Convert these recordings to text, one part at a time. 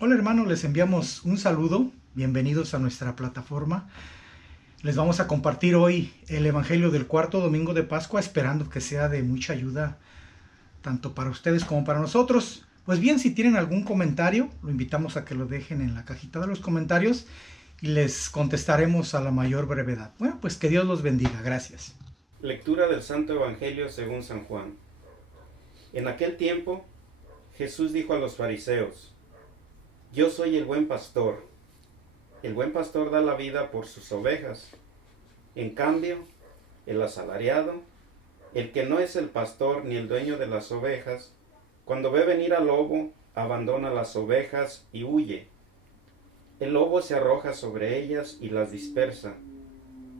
Hola hermanos, les enviamos un saludo. Bienvenidos a nuestra plataforma. Les vamos a compartir hoy el Evangelio del cuarto domingo de Pascua, esperando que sea de mucha ayuda tanto para ustedes como para nosotros. Pues bien, si tienen algún comentario, lo invitamos a que lo dejen en la cajita de los comentarios y les contestaremos a la mayor brevedad. Bueno, pues que Dios los bendiga. Gracias. Lectura del Santo Evangelio según San Juan. En aquel tiempo, Jesús dijo a los fariseos: Yo soy el buen pastor. El buen pastor da la vida por sus ovejas. En cambio, el asalariado, el que no es el pastor ni el dueño de las ovejas, cuando ve venir al lobo, abandona las ovejas y huye. El lobo se arroja sobre ellas y las dispersa,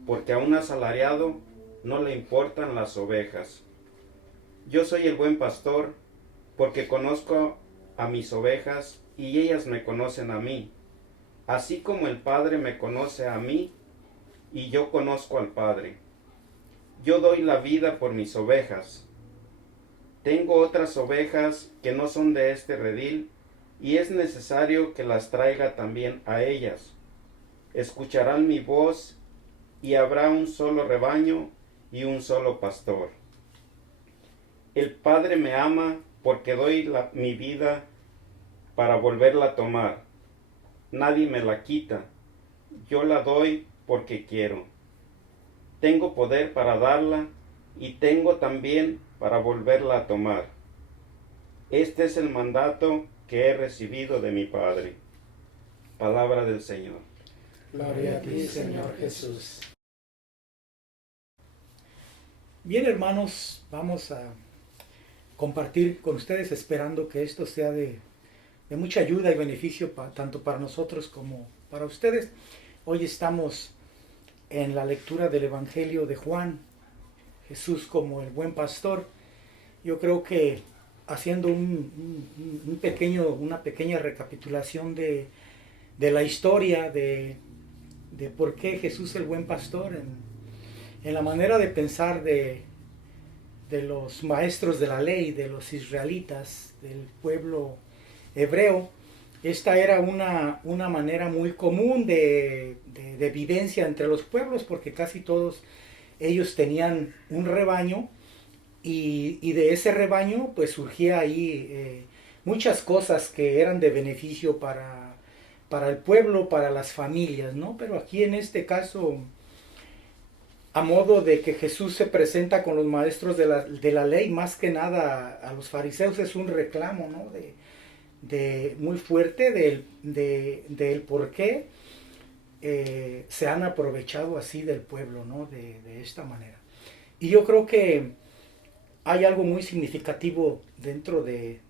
porque a un asalariado no le importan las ovejas. Yo soy el buen pastor, porque conozco a mis ovejas y ellas me conocen a mí, así como el Padre me conoce a mí y yo conozco al Padre. Yo doy la vida por mis ovejas. Tengo otras ovejas que no son de este redil y es necesario que las traiga también a ellas. Escucharán mi voz y habrá un solo rebaño y un solo pastor. El Padre me ama porque doy mi vida para volverla a tomar. Nadie me la quita. Yo la doy porque quiero. Tengo poder para darla y tengo también para volverla a tomar. Este es el mandato que he recibido de mi Padre. Palabra del Señor. Gloria a ti, Señor Jesús. Bien hermanos, vamos a compartir con ustedes esperando que esto sea de mucha ayuda y beneficio tanto para nosotros como para ustedes. Hoy estamos en la lectura del Evangelio de Juan, Jesús como el buen pastor. Yo creo que haciendo una pequeña recapitulación de la historia de por qué Jesús el buen pastor, en la manera de pensar de los maestros de la ley, de los israelitas, del pueblo hebreo. Esta era una manera muy común de vivencia entre los pueblos, porque casi todos ellos tenían un rebaño y de ese rebaño pues surgía ahí muchas cosas que eran de beneficio para el pueblo, para las familias, ¿no? Pero aquí en este caso, a modo de que Jesús se presenta con los maestros de la ley, más que nada a los fariseos, es un reclamo, ¿no? Muy fuerte del por qué se han aprovechado así del pueblo, ¿no? De esta manera. Y yo creo que hay algo muy significativo dentro de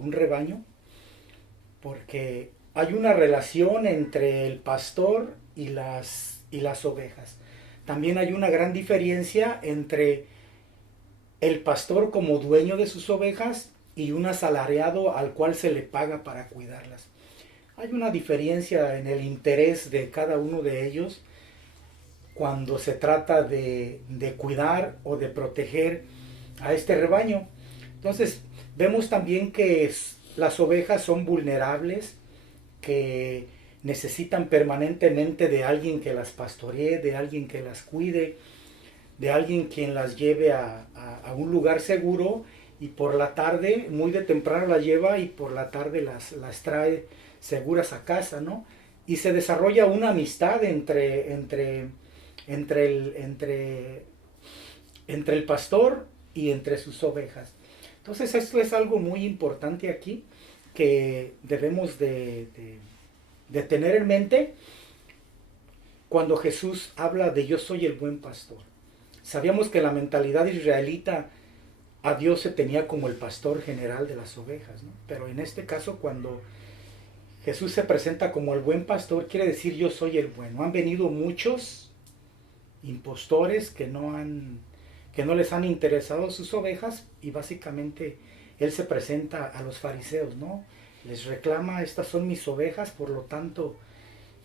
un rebaño, porque hay una relación entre el pastor y las ovejas. También hay una gran diferencia entre el pastor como dueño de sus ovejas y un asalariado al cual se le paga para cuidarlas. Hay una diferencia en el interés de cada uno de ellos cuando se trata de cuidar o de proteger a este rebaño. Entonces, vemos también que las ovejas son vulnerables, que necesitan permanentemente de alguien que las pastoree, de alguien que las cuide, de alguien quien las lleve a un lugar seguro, y por la tarde, muy de temprano las lleva y por la tarde las trae seguras a casa, ¿no? Y se desarrolla una amistad entre, entre el pastor y entre sus ovejas. Entonces esto es algo muy importante aquí que debemos de tener en mente cuando Jesús habla de yo soy el buen pastor. Sabíamos que la mentalidad israelita a Dios se tenía como el pastor general de las ovejas, ¿no? Pero en este caso, cuando Jesús se presenta como el buen pastor, quiere decir yo soy el bueno. Han venido muchos impostores que no les han interesado sus ovejas, y básicamente él se presenta a los fariseos, ¿no? Les reclama: estas son mis ovejas, por lo tanto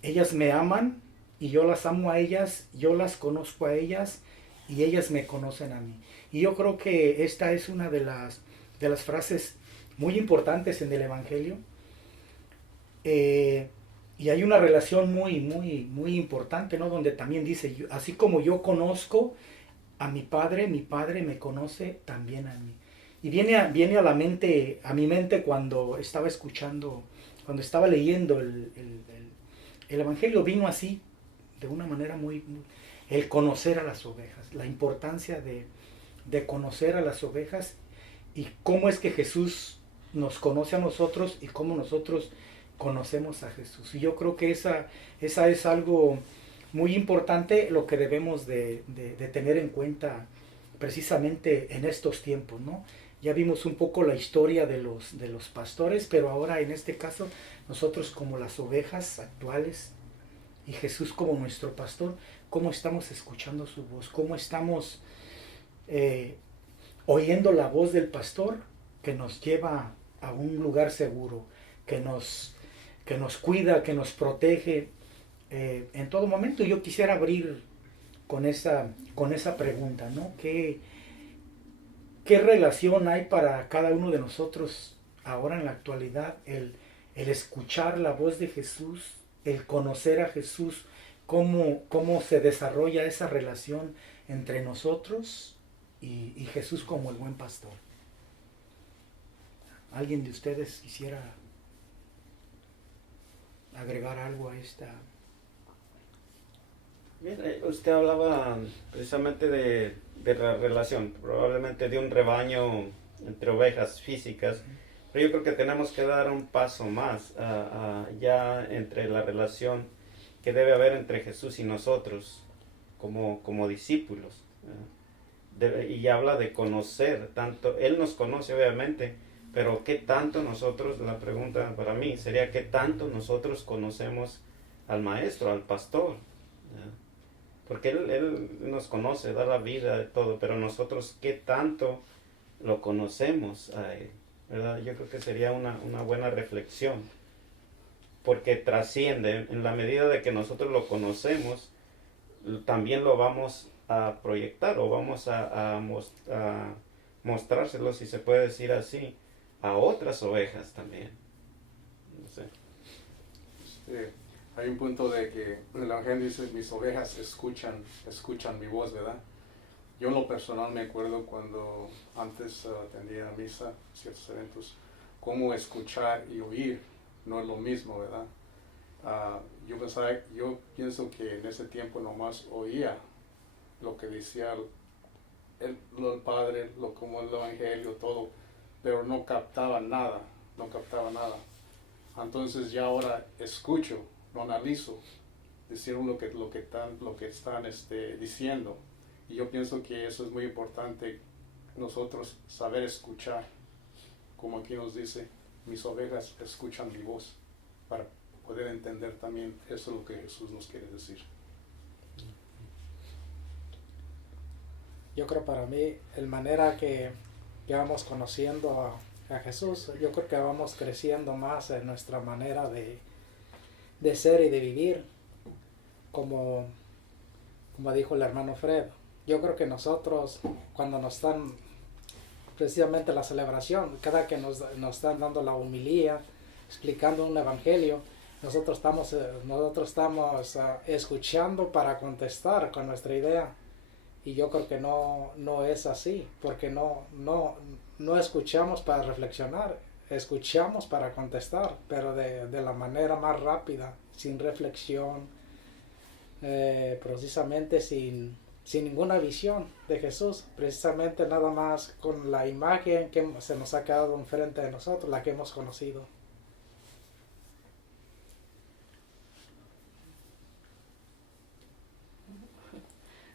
ellas me aman y yo las amo a ellas, yo las conozco a ellas y ellas me conocen a mí. Y yo creo que esta es una de las frases muy importantes en el Evangelio, Y hay una relación muy importante, ¿no? Donde también dice, así como yo conozco a mi padre me conoce también a mí. Y viene a la mente, a mi mente cuando estaba escuchando, cuando estaba leyendo el Evangelio, vino así, de una manera el conocer a las ovejas, la importancia de conocer a las ovejas y cómo es que Jesús nos conoce a nosotros y cómo nosotros conocemos a Jesús. Y yo creo que esa es algo muy importante, lo que debemos de tener en cuenta precisamente en estos tiempos, ¿no? Ya vimos un poco la historia de los pastores, pero ahora en este caso nosotros como las ovejas actuales y Jesús como nuestro pastor, cómo estamos escuchando su voz, cómo estamos oyendo la voz del pastor que nos lleva a un lugar seguro, que nos cuida, que nos protege en todo momento. Yo quisiera abrir con esa pregunta, ¿no? ¿Qué relación hay para cada uno de nosotros ahora en la actualidad el escuchar la voz de Jesús, el conocer a Jesús, cómo se desarrolla esa relación entre nosotros y Jesús como el buen pastor? ¿Alguien de ustedes quisiera agregar algo a esta? Bien, usted hablaba precisamente de la relación, probablemente de un rebaño entre ovejas físicas, pero yo creo que tenemos que dar un paso más ya entre la relación que debe haber entre Jesús y nosotros como discípulos. Y habla de conocer, tanto Él nos conoce obviamente, pero ¿qué tanto nosotros, la pregunta para mí sería, ¿qué tanto nosotros conocemos al maestro, al pastor? Porque él nos conoce, da la vida, de todo, pero nosotros, ¿qué tanto lo conocemos a Él? ¿Verdad? Yo creo que sería una buena reflexión, porque trasciende, en la medida de que nosotros lo conocemos, también lo vamos a proyectar o vamos a mostrárselo, si se puede decir así, a otras ovejas también. No sé. Hay un punto de que el Evangelio dice, mis ovejas escuchan mi voz, ¿verdad? Yo en lo personal me acuerdo cuando antes atendía misa, ciertos eventos, cómo escuchar y oír no es lo mismo, ¿verdad? Yo pienso que en ese tiempo nomás oía lo que decía el Padre, como el Evangelio, todo, pero no captaba nada. Entonces ya ahora escucho, lo analizo, decir lo que están diciendo. Y yo pienso que eso es muy importante, nosotros saber escuchar, como aquí nos dice, mis ovejas escuchan mi voz, para poder entender también eso es lo que Jesús nos quiere decir. Yo creo para mí, la manera que vamos conociendo a Jesús, yo creo que vamos creciendo más en nuestra manera de ser y de vivir, como dijo el hermano Fred. Yo creo que nosotros, cuando nos están, precisamente la celebración, cada que nos están dando la homilía, explicando un evangelio, nosotros estamos escuchando para contestar con nuestra idea. Y yo creo que no es así, porque no escuchamos para reflexionar, escuchamos para contestar, pero de la manera más rápida, sin reflexión, precisamente sin ninguna visión de Jesús, precisamente nada más con la imagen que se nos ha quedado enfrente de nosotros, la que hemos conocido.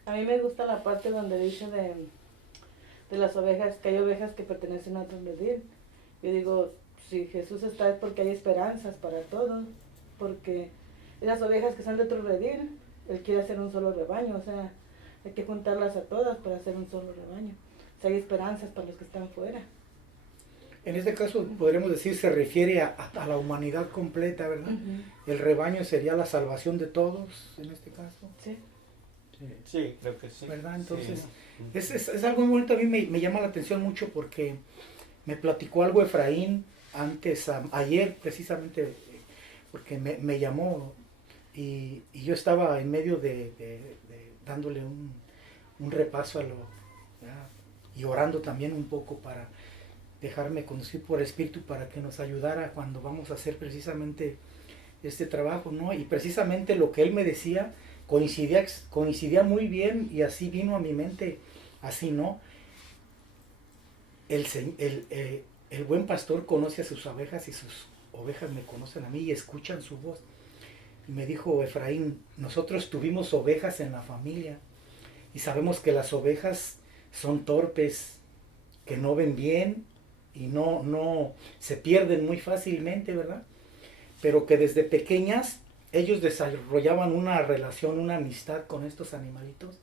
A mí me gusta la parte donde dice de las ovejas, que hay ovejas que pertenecen a otro redil. Yo digo, si Jesús está es porque hay esperanzas para todos, porque esas ovejas que son de otro redil, Él quiere hacer un solo rebaño, o sea, hay que juntarlas a todas para hacer un solo rebaño. O sea, hay esperanzas para los que están fuera. En este caso, podríamos decir, se refiere a la humanidad completa, ¿verdad? El rebaño sería la salvación de todos, en este caso. Sí. Sí, creo que sí. ¿Verdad? Entonces, sí. Es algo muy bonito. A mí me llama la atención mucho porque me platicó algo Efraín ayer precisamente porque me llamó y yo estaba en medio de dándole un repaso a lo, ¿verdad? Y orando también un poco para dejarme conducir por Espíritu para que nos ayudara cuando vamos a hacer precisamente este trabajo, ¿no? Y precisamente lo que él me decía coincidía muy bien y así vino a mi mente, así, ¿no? El buen pastor conoce a sus ovejas y sus ovejas me conocen a mí y escuchan su voz. Y me dijo Efraín, nosotros tuvimos ovejas en la familia y sabemos que las ovejas son torpes, que no ven bien y no se pierden muy fácilmente, ¿verdad? Pero que desde pequeñas ellos desarrollaban una relación, una amistad con estos animalitos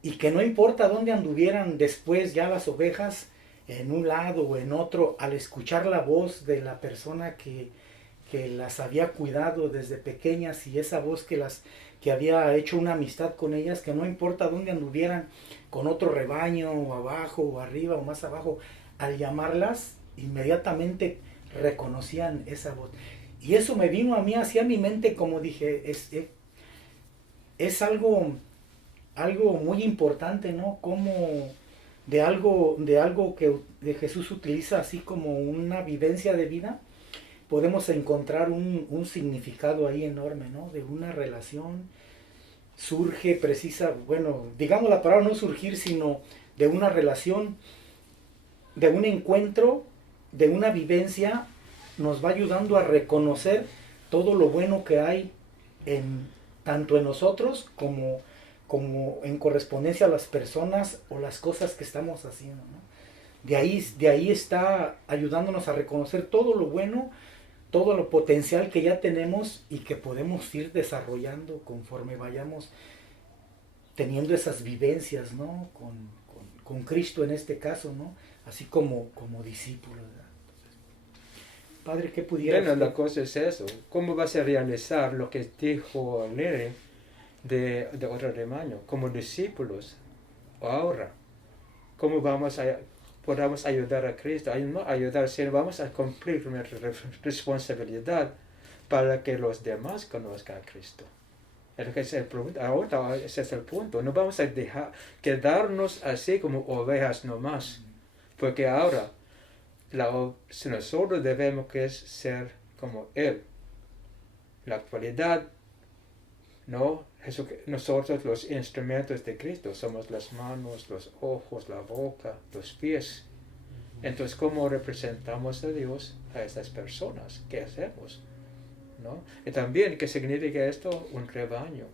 y que no importa dónde anduvieran después ya las ovejas, en un lado o en otro, al escuchar la voz de la persona que las había cuidado desde pequeñas y esa voz que había hecho una amistad con ellas, que no importa dónde anduvieran con otro rebaño o abajo o arriba o más abajo, al llamarlas inmediatamente reconocían esa voz. Y eso me vino a mí, hacia mi mente, como dije, es algo muy importante, ¿no? Como de algo que de Jesús utiliza así como una vivencia de vida, podemos encontrar un significado ahí enorme, ¿no? De una relación surge bueno, digamos la palabra no surgir, sino de una relación, de un encuentro, de una vivencia, nos va ayudando a reconocer todo lo bueno que hay tanto en nosotros como en correspondencia a las personas o las cosas que estamos haciendo, ¿no? De ahí está ayudándonos a reconocer todo lo bueno, todo lo potencial que ya tenemos y que podemos ir desarrollando conforme vayamos teniendo esas vivencias, ¿no? Con Cristo en este caso, ¿no? Así como discípulos, ¿verdad? Padre, ¿qué pudiera Bueno, la cosa es eso. ¿Cómo vas a realizar lo que dijo Nere de otro rebaño? Como discípulos, ahora. ¿Cómo podamos ayudar a Cristo? No ayudar, sino vamos a cumplir nuestra responsabilidad para que los demás conozcan a Cristo. Ahora ese es el punto. No vamos a dejar quedarnos así como ovejas nomás. Porque ahora nosotros debemos ser como Él. La actualidad, ¿no? Nosotros los instrumentos de Cristo somos las manos, los ojos, la boca, los pies. Entonces, ¿cómo representamos a Dios a esas personas? ¿Qué hacemos? ¿No? Y también, ¿qué significa esto? Un rebaño.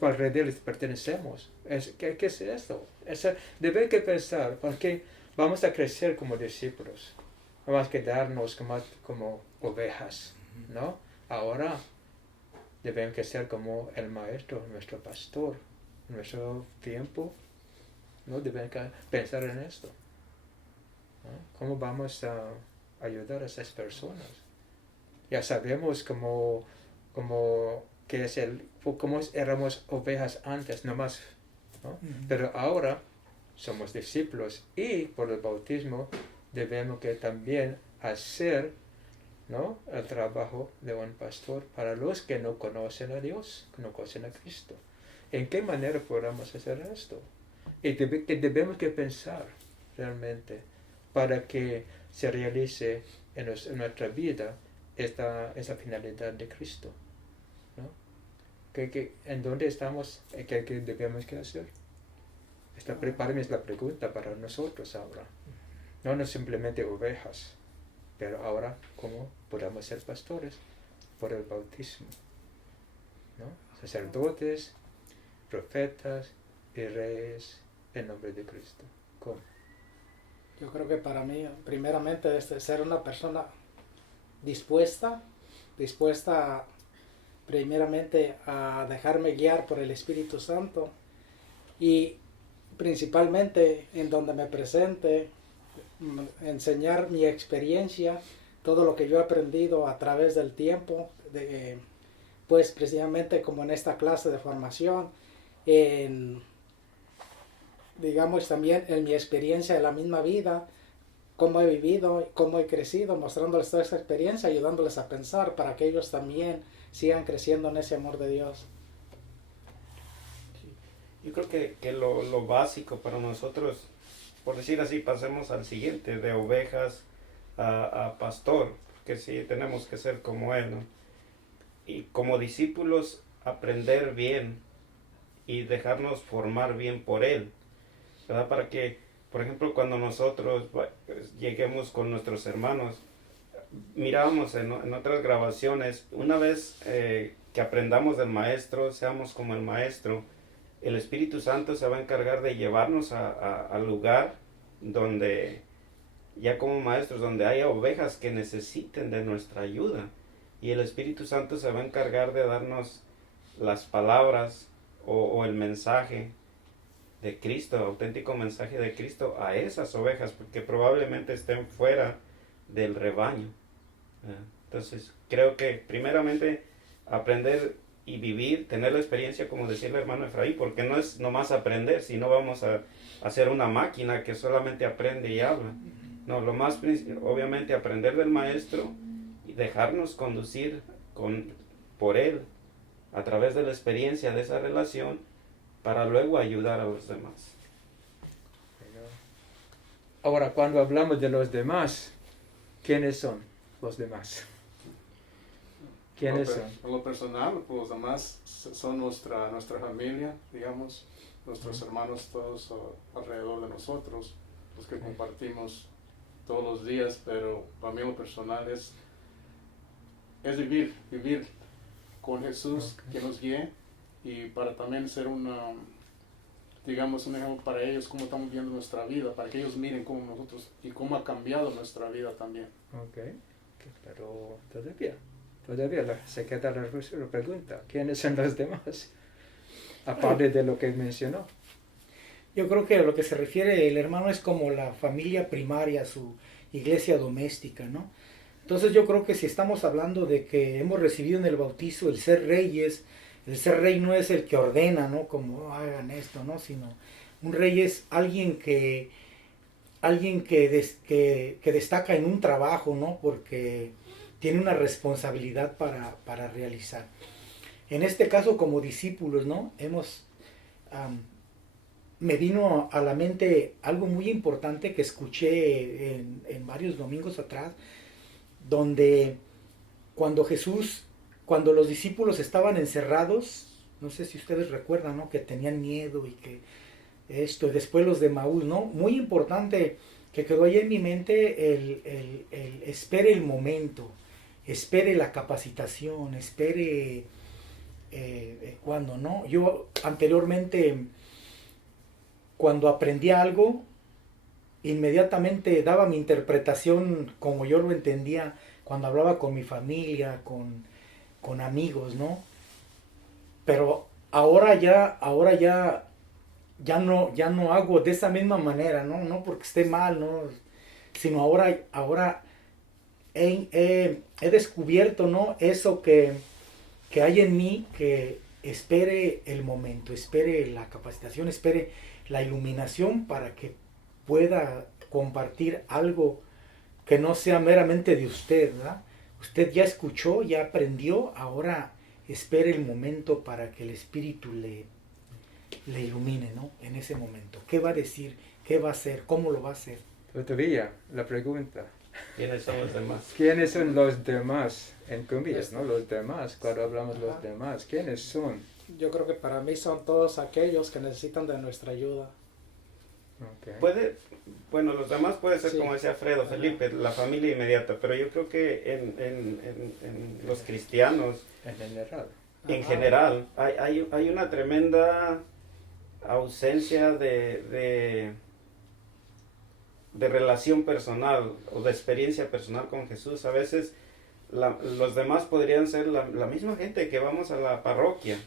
¿Cuál redil pertenecemos? ¿Qué es esto? Debe que pensar, porque vamos a crecer como discípulos. Vamos a quedarnos como ovejas, ¿no? Ahora debemos que ser como el maestro, nuestro pastor, nuestro tiempo, ¿no? Debemos que pensar en esto, ¿no? ¿Cómo vamos a ayudar a esas personas? Ya sabemos cómo éramos ovejas antes, nomás, ¿no? Uh-huh. Pero ahora somos discípulos y por el bautismo debemos que también hacer, ¿no? El trabajo de un pastor para los que no conocen a Dios, no conocen a Cristo. ¿En qué manera podemos hacer esto? Y debemos que pensar realmente para que se realice en nuestra vida esa finalidad de Cristo, ¿no? ¿En dónde estamos? ¿Qué debemos que hacer? Para mí es la pregunta para nosotros ahora. No simplemente ovejas, pero ahora cómo podemos ser pastores por el bautismo, ¿no? Sacerdotes, profetas y reyes en nombre de Cristo. ¿Cómo? Yo creo que para mí, primeramente, es ser una persona dispuesta primeramente a dejarme guiar por el Espíritu Santo y principalmente en donde me presente, enseñar mi experiencia, todo lo que yo he aprendido a través del tiempo, pues precisamente como en esta clase de formación, digamos también en mi experiencia de la misma vida, cómo he vivido, cómo he crecido, mostrándoles toda esa experiencia, ayudándoles a pensar para que ellos también sigan creciendo en ese amor de Dios. Yo creo que lo básico para nosotros, por decir así, pasemos al siguiente, de ovejas a pastor, que sí tenemos que ser como Él, ¿no? Y como discípulos aprender bien y dejarnos formar bien por Él, ¿verdad? Para que, por ejemplo, cuando nosotros lleguemos con nuestros hermanos, mirábamos en otras grabaciones, una vez que aprendamos del maestro, seamos como el maestro, el Espíritu Santo se va a encargar de llevarnos al lugar donde, ya como maestros, donde haya ovejas que necesiten de nuestra ayuda. Y el Espíritu Santo se va a encargar de darnos las palabras o el mensaje de Cristo, auténtico mensaje de Cristo a esas ovejas, porque probablemente estén fuera del rebaño. Entonces, creo que primeramente aprender y vivir, tener la experiencia, como decía el hermano Efraín, porque no es nomás aprender, sino vamos a hacer una máquina que solamente aprende y habla. No, lo más, obviamente, aprender del maestro y dejarnos conducir por él a través de la experiencia de esa relación para luego ayudar a los demás. Ahora, cuando hablamos de los demás, ¿quiénes son los demás? ¿Quiénes son? En lo personal, los demás son nuestra familia, digamos, nuestros hermanos todos alrededor de nosotros, los que compartimos todos los días, pero para mí lo personal es vivir con Jesús, que nos guíe, y para también ser digamos, un ejemplo para ellos, cómo estamos viendo nuestra vida, para que ellos miren cómo nosotros, y cómo ha cambiado nuestra vida también. Ok, pero todavía se queda la pregunta, ¿quiénes son los demás? Aparte de lo que mencionó. Yo creo que a lo que se refiere el hermano es como la familia primaria, su iglesia doméstica, ¿no? Entonces yo creo que si estamos hablando de que hemos recibido en el bautizo el ser reyes, el ser rey no es el que ordena, ¿no? Como hagan esto, ¿no? Sino un rey es alguien que destaca en un trabajo, ¿no? Porque tiene una responsabilidad para realizar. En este caso, como discípulos, ¿no? Me vino a la mente algo muy importante que escuché en varios domingos atrás, donde cuando los discípulos estaban encerrados, no sé si ustedes recuerdan, ¿no? Que tenían miedo y que esto, y después los de Maús, ¿no? Muy importante que quedó ahí en mi mente el espere el momento, espere la capacitación, espere cuando, ¿no? Yo anteriormente, cuando aprendía algo, inmediatamente daba mi interpretación como yo lo entendía cuando hablaba con mi familia, con amigos, ¿no? Pero ahora ya no hago de esa misma manera, ¿no? No porque esté mal, ¿no? Sino ahora he descubierto, ¿no? Eso que hay en mí, que espere el momento, espere la capacitación, espere la iluminación para que pueda compartir algo que no sea meramente de usted, ¿verdad? Usted ya escuchó, ya aprendió, ahora espere el momento para que el Espíritu le ilumine, ¿no? En ese momento. ¿Qué va a decir? ¿Qué va a hacer? ¿Cómo lo va a hacer? Todavía la pregunta. ¿Quiénes son los demás? ¿Quiénes son los demás? En comillas, ¿no? Los demás, cuando hablamos de los demás, ¿quiénes son? Yo creo que para mí son todos aquellos que necesitan de nuestra ayuda. Okay. Bueno, los demás puede ser, Sí. como decía Fredo, Felipe, la familia inmediata, pero yo creo que en los cristianos, en general, hay una tremenda ausencia de relación personal o de experiencia personal con Jesús. A veces los demás podrían ser la misma gente que vamos a la parroquia.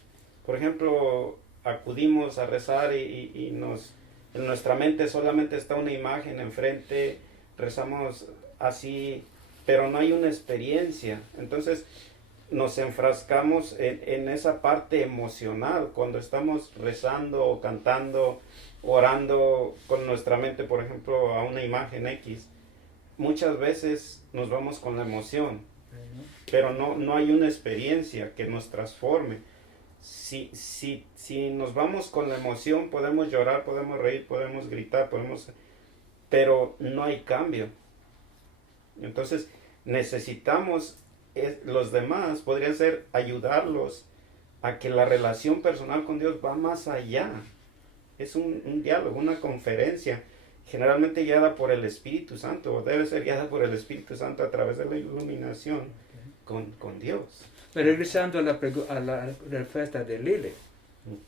Por ejemplo, acudimos a rezar y en nuestra mente solamente está una imagen enfrente, rezamos así, pero no hay una experiencia. Entonces nos enfrascamos en esa parte emocional cuando estamos rezando o cantando, orando con nuestra mente, por ejemplo, a una imagen X. muchas veces nos vamos con la emoción, pero no hay una experiencia que nos transforme. Si nos vamos con la emoción, podemos llorar, podemos reír, podemos gritar, pero no hay cambio. Entonces necesitamos, los demás podrían ser ayudarlos a que la relación personal con Dios va más allá. Es un diálogo, una conferencia, generalmente guiada por el Espíritu Santo, o debe ser guiada por el Espíritu Santo a través de la iluminación con Dios. Pero regresando a la respuesta de Lili,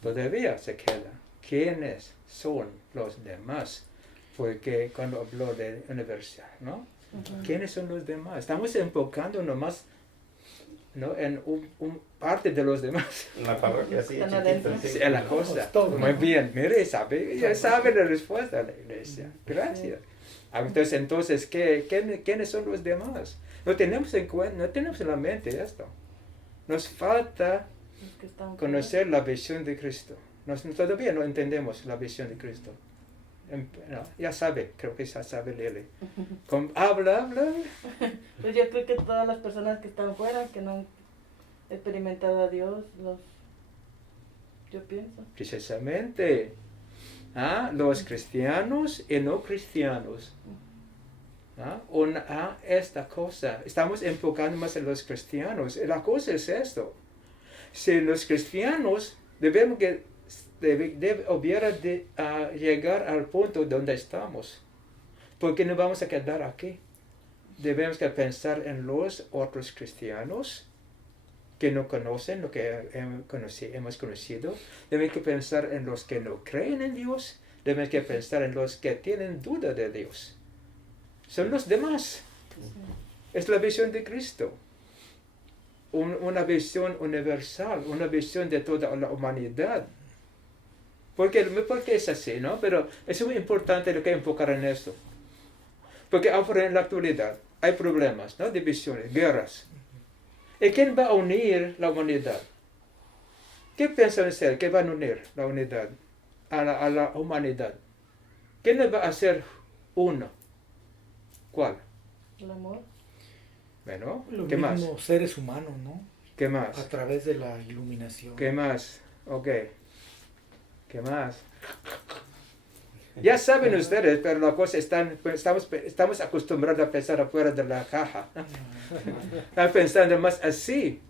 todavía se queda. ¿Quiénes son los demás? Porque cuando habló de universidad, ¿no? ¿Quiénes son los demás? Estamos enfocando nomás, ¿no? En un parte de los demás. La parroquia así, Están chiquita, adentro. sí. Es la cosa. Todo, Muy ¿no? bien, mire, ya sabe la respuesta de la iglesia. Gracias. Entonces ¿quiénes son los demás? No tenemos en cuenta, no tenemos en la mente esto. Nos falta Los que están conocer la visión de Cristo. Todavía no entendemos la visión de Cristo. No, ya sabe, creo que ya sabe Lili. Habla. Pues yo creo que todas las personas que están fuera, que no han experimentado a Dios, yo pienso. Precisamente. Los cristianos y no cristianos. Esta cosa. Estamos enfocando más en los cristianos. La cosa es esto. Si los cristianos debemos llegar al punto donde estamos, porque no vamos a quedar aquí. Debemos que pensar en los otros cristianos que no conocen lo que hemos conocido. Debemos que pensar en los que no creen en Dios. Debemos que pensar en los que tienen duda de Dios. Son los demás. Es la visión de Cristo. Una visión universal, una visión de toda la humanidad. Porque es así, ¿no? Pero es muy importante lo que enfocar en esto. Porque ahora en la actualidad hay problemas, ¿no? Divisiones, guerras. ¿Y quién va a unir la humanidad? ¿Qué piensan ustedes? ¿Qué van a unir la unidad a la humanidad? ¿Quién va a hacer uno? ¿Cuál? El amor. Bueno, Los ¿qué más? mismos seres humanos, ¿no? ¿Qué A más? través de la iluminación. ¿Qué más? Ok. ¿Qué más? Ya saben ustedes, pero la cosa estamos acostumbrados a pensar afuera de la caja. Están pensando más así,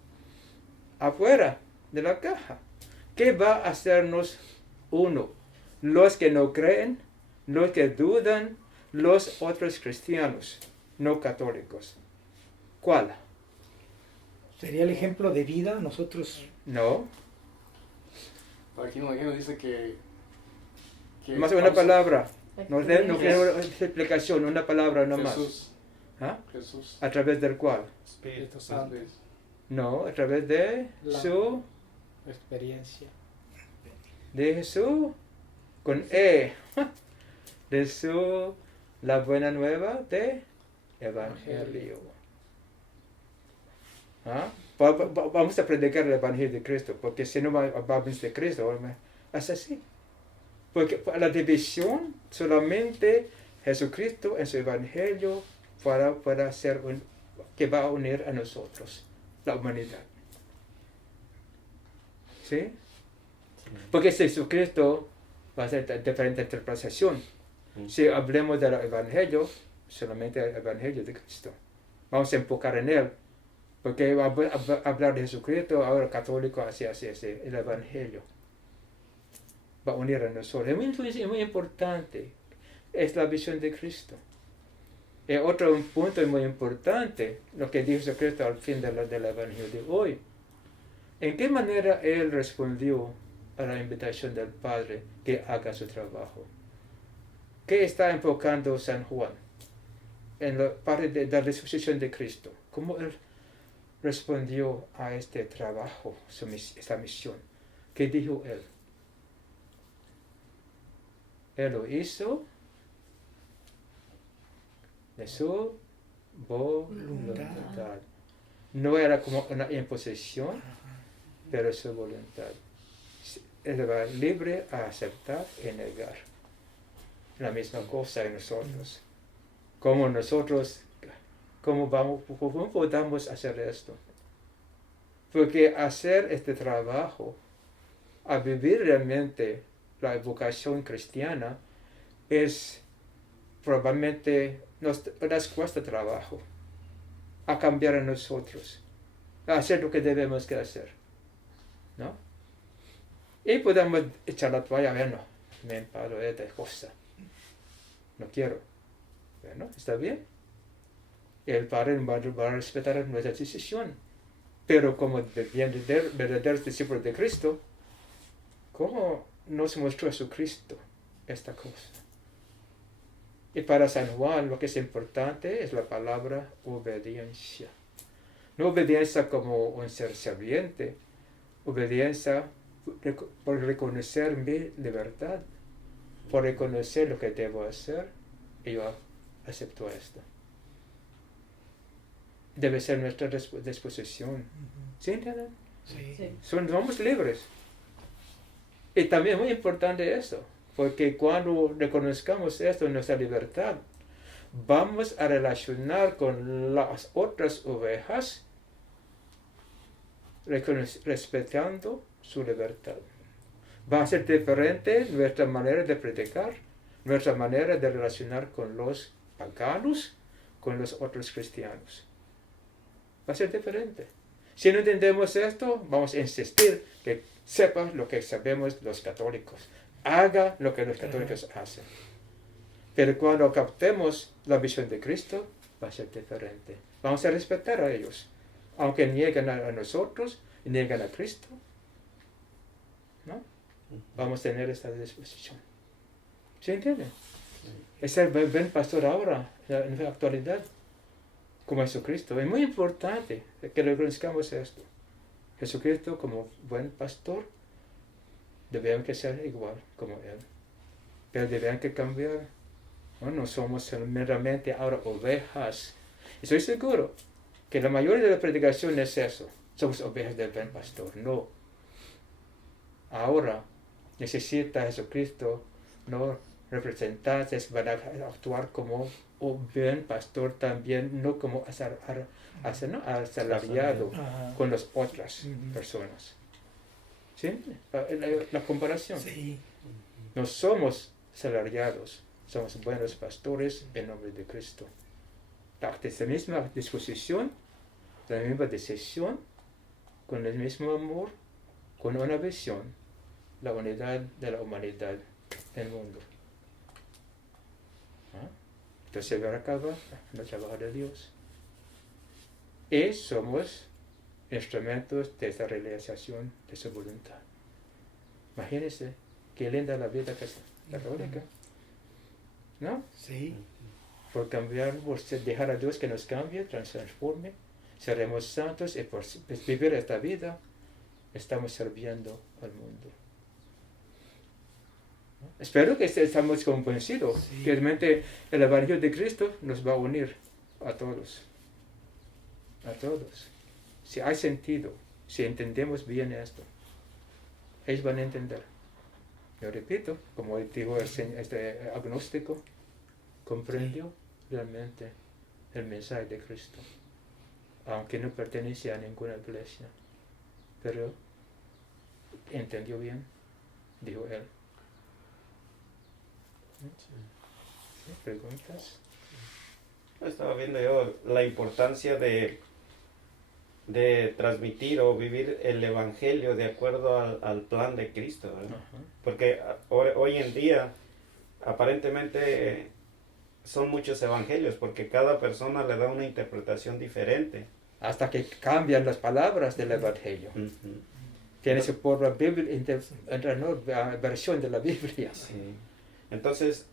afuera de la caja. ¿Qué va a hacernos uno? Los que no creen, los que dudan, los otros cristianos, no católicos. ¿Cuál? Sería el ejemplo de vida, nosotros. No. Aquí nos dice que Más una palabra. No Experiencia. quiero explicación, una palabra nomás. Jesús, ¿Ah? Jesús, ¿A través del cual? Espíritu Santo. No, a través de su, Experiencia. de Jesús, con E, de su, la buena nueva de Evangelio. Vamos a predicar el Evangelio de Cristo, porque si no hablamos de Cristo, es así. Porque la división, solamente Jesucristo en su Evangelio para ser que va a unir a nosotros, la humanidad. ¿Sí? Porque Jesucristo va a ser diferente interpretación. Si hablemos del Evangelio, solamente el Evangelio de Cristo. Vamos a enfocar en él. Porque va a hablar de Jesucristo, ahora católico, así, el Evangelio. Va a unir a nosotros. Es muy importante. Es la visión de Cristo. Y otro punto muy importante, lo que dijo Jesucristo al fin del Evangelio de hoy. ¿En qué manera Él respondió a la invitación del Padre que haga su trabajo? ¿Qué está enfocando San Juan? En la parte de la resurrección de Cristo. ¿Cómo Él respondió a este trabajo, esta misión? ¿Qué dijo Él? Él lo hizo de su voluntad. No era como una imposición, pero su voluntad. Él va libre a aceptar y negar. La misma cosa en nosotros. cómo nosotros, cómo podamos hacer esto. Porque hacer este trabajo, a vivir realmente la vocación cristiana, es probablemente nos cuesta trabajo a cambiar a nosotros, a hacer lo que debemos que hacer, ¿no? Y podemos echar la toalla, bueno, me enfado de esta cosa, no quiero. Bueno, está bien. El Padre va a respetar nuestra decisión. Pero como verdaderos discípulos de Cristo, ¿cómo nos mostró Jesucristo esta cosa? Y para San Juan lo que es importante es la palabra obediencia. No obediencia como un ser serviente, obediencia por reconocer mi libertad, por reconocer lo que debo hacer, y yo acepto esto. Debe ser nuestra disposición. ¿Sí entienden? Sí. Somos libres. Y también es muy importante esto, porque cuando reconozcamos esto, nuestra libertad, vamos a relacionar con las otras ovejas respetando su libertad. Va a ser diferente nuestra manera de predicar, nuestra manera de relacionar con los paganos, con los otros cristianos. Va a ser diferente. Si no entendemos esto, vamos a insistir que sepa lo que sabemos los católicos. Haga lo que los católicos hacen. Pero cuando captemos la visión de Cristo, va a ser diferente. Vamos a respetar a ellos. Aunque nieguen a nosotros, niegan a Cristo, ¿no? Vamos a tener esta disposición. ¿Se entiende? Es el buen pastor ahora, en la actualidad, como Jesucristo. Es muy importante que reconozcamos esto. Jesucristo como buen pastor, debemos que ser igual como Él. Pero debemos que cambiar. No somos meramente ahora ovejas. Estoy seguro que la mayoría de la predicación es eso. Somos ovejas del buen pastor. No. Ahora necesita Jesucristo no representantes para actuar como un buen pastor también, no como asalariado con las otras personas. ¿Sí? La comparación. Sí. No somos asalariados, somos buenos pastores en nombre de Cristo. La misma disposición, la misma decisión, con el mismo amor, con una visión, la unidad de la humanidad en el mundo. Entonces se va a acabar el trabajo de Dios. Y somos instrumentos de esa realización de su voluntad. Imagínense qué linda la vida católica, ¿no? Sí. Por cambiar, por dejar a Dios que nos cambie, transforme, seremos santos y por vivir esta vida estamos sirviendo al mundo. Espero que estamos convencidos que realmente el Evangelio de Cristo nos va a unir a todos. A todos. Si hay sentido, si entendemos bien esto, ellos van a entender. Yo repito, como dijo este agnóstico, comprendió realmente el mensaje de Cristo, aunque no pertenece a ninguna iglesia, pero entendió bien, dijo él. ¿Sí? ¿Preguntas? Estaba viendo yo la importancia de transmitir o vivir el evangelio de acuerdo al plan de Cristo, ¿verdad? Porque hoy en día aparentemente son muchos evangelios porque cada persona le da una interpretación diferente. Hasta que cambian las palabras del evangelio. Tiene su propia versión de la Biblia. Sí. Entonces,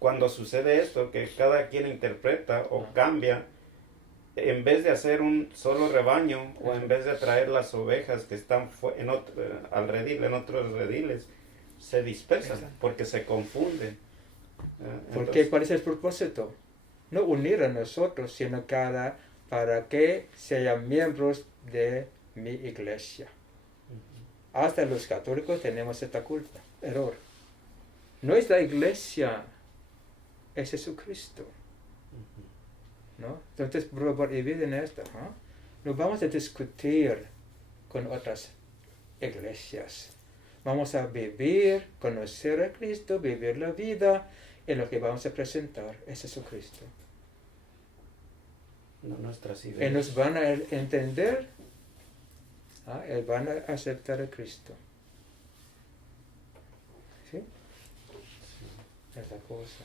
cuando sucede esto, que cada quien interpreta o cambia, en vez de hacer un solo rebaño o en vez de traer las ovejas que están al redil, en otros rediles, se dispersan porque se confunden. Porque ¿cuál es el propósito? No unir a nosotros, sino para que sean miembros de mi iglesia. Hasta los católicos tenemos esta culpa, error. No es la iglesia, es Jesucristo. ¿no? Entonces, por vivir en esto, ¿no? No vamos a discutir con otras iglesias. Vamos a vivir, conocer a Cristo, vivir la vida, y lo que vamos a presentar es Jesucristo. No nuestras Y ideas. nos van a entender, y van a aceptar a Cristo. ¿Sí? Esa cosa.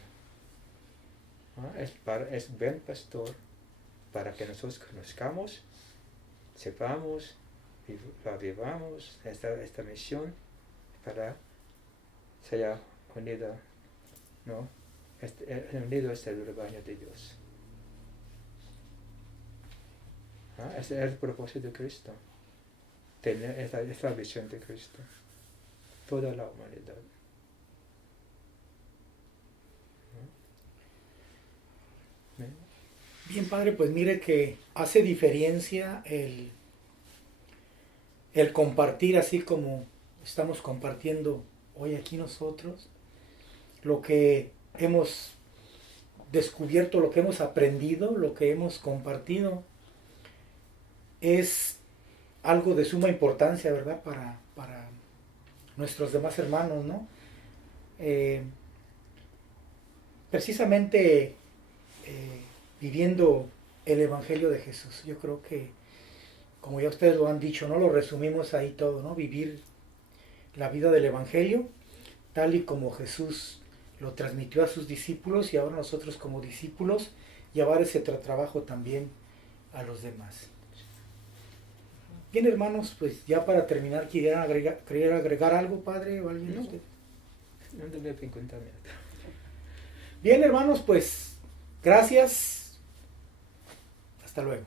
Es buen pastor para que nosotros conozcamos, sepamos, la vivamos esta misión para ser unida, ¿no? Unido es el rebaño de Dios. Ese es el propósito de Cristo. Tener esta visión de Cristo. Toda la humanidad. ¿No? Bien, padre, pues mire que hace diferencia el compartir así como estamos compartiendo hoy aquí nosotros, lo que hemos descubierto, lo que hemos aprendido, lo que hemos compartido, es algo de suma importancia, ¿verdad? Para nuestros demás hermanos, ¿no? Precisamente viviendo el Evangelio de Jesús. Yo creo que, como ya ustedes lo han dicho, ¿no? Lo resumimos ahí todo, ¿no? Vivir la vida del Evangelio tal y como Jesús lo transmitió a sus discípulos, y ahora nosotros como discípulos llevar ese trabajo también a los demás. Bien, hermanos, pues ya para terminar, ¿querían agregar algo, padre, o alguien de No. ustedes? No debe 50 minutos. Bien, hermanos, pues gracias. Hasta luego.